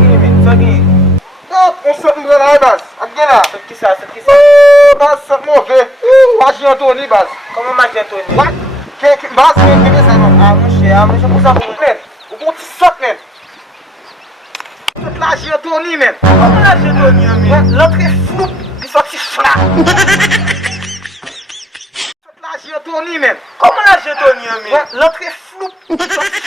gini men, sa gini. Non, on sot mwen la bas. Ak gen la. Sot ki sa. Bas sot mwen ve. Waj yon Tony bas. Koman majen Tony? Waj? Bas men kene sa non. Mwen se pou sa pou Men, ou kon ti sot men. Sot la yon Tony men. Koman la jen Tony an men? L'entre floup, di sot si fla. Sot la yon Tony men. Koman la jen Tony an men? L'entre floup, di sot si